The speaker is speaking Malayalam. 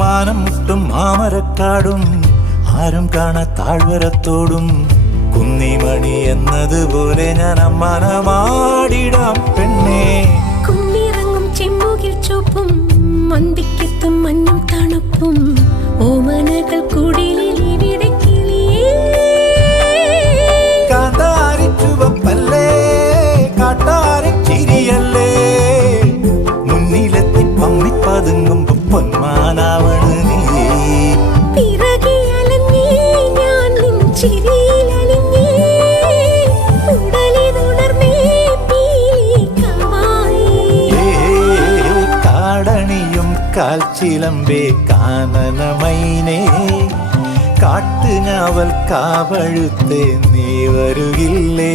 മാനം മുട്ടും മാമരക്കാടും ആരും കാണാ താഴ്വരത്തോടും കുന്നിമണി എന്നതുപോലെ ഞാൻ അമ്മാനമാടിടാം പെണ്ണേ. കുന്നിറങ്ങും ചെമ്മുകിൽ ചുവപ്പും മന്തിക്കെത്തും മഞ്ഞും തണുപ്പും ഓമനകൾ കുടിലിൽ ഇവിടെ കിളിയേ. കാന്താരി ചുവപ്പല്ലേ കാട്ടാരി ചിരിയല്ലേ മുന്നിലെത്തി പമ്മി പതുങ്ങുമ്പോ പൊന്മാനാവണ് നീ. പിറകെ അലഞ്ഞേ ഞാൻ നിൻ ചിരിയിലലിഞ്ഞേ ഉടലിതുണർന്നേ പീലിക്കവായി. കാടണിയും കാൽച്ചിലമ്പേ കാനനമൈനേ കാട്ടുഞാവൽ കാവഴുത്തേ നീ വരുകില്ലേ.